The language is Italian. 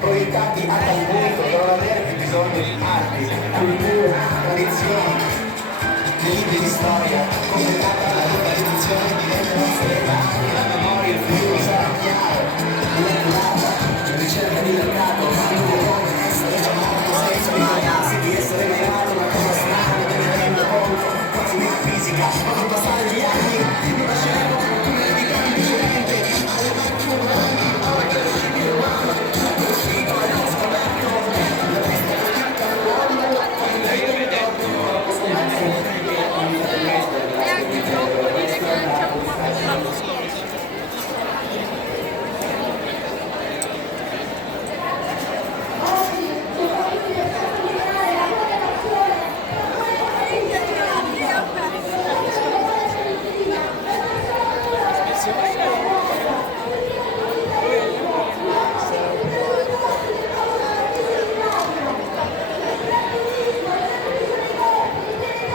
proiettati a tal punto da non avere più bisogno di arte, cultura, tradizioni, libri di storia, come è nata la globalizzazione diventano celebrati, la memoria e il futuro sarà chiaro.